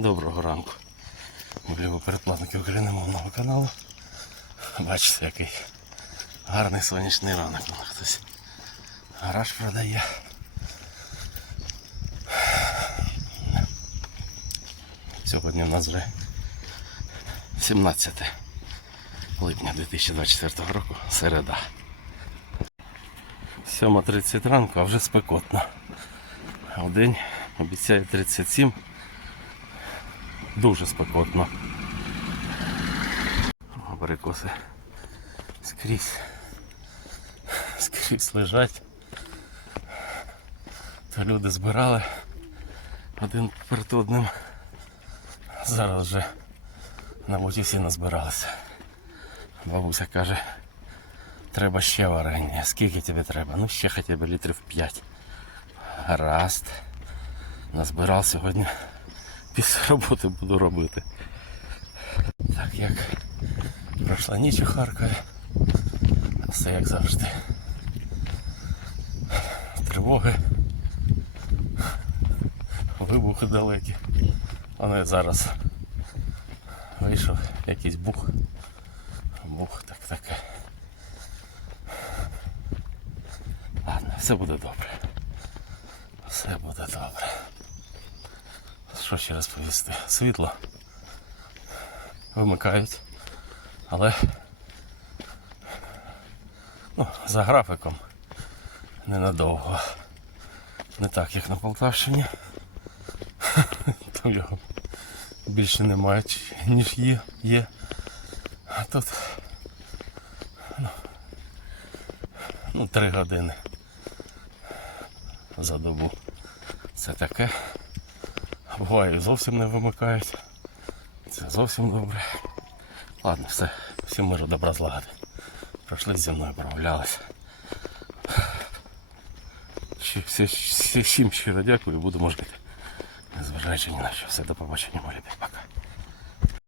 Доброго ранку. Любі передплатники україномовного каналу. Бачите, який гарний сонячний ранок. Хтось гараж продає. Сьогодні у нас вже 17 липня 2024 року, середа. 7.30 ранку, а вже спекотно. В день обіцяє 37. Дуже спекотно. Абрикоси скрізь. Скрізь лежать. То люди збирали один перед одним. Зараз вже, мабуть, усі назбиралися. Бабуся каже, треба ще варення. Скільки тобі треба? Ну ще хоча б літрів 5. Гаразд. Назбирав сьогодні. Після роботи буду робити. Так як пройшла ніч у Харкові. Все як завжди. Тривоги. Вибухи далекі. Але зараз вийшов якийсь бух. Бух так таке. Ладно, все буде добре. Все буде добре. Що ще розповісти? Світло вимикають, але ну, за графіком ненадовго. Не так, як на Полтавщині. Там його більше немає, ніж є. є. А тут ну, ну, три години за добу. Це таке. Буває зовсім не вимикають. Це зовсім добре. Ладно, все, всім миру добра злагоди. Пройшли зі мною, все- Всім щиро дякую, буду можливо. Незважаючи ні на що. Все, до побачення, мої любі. Пока.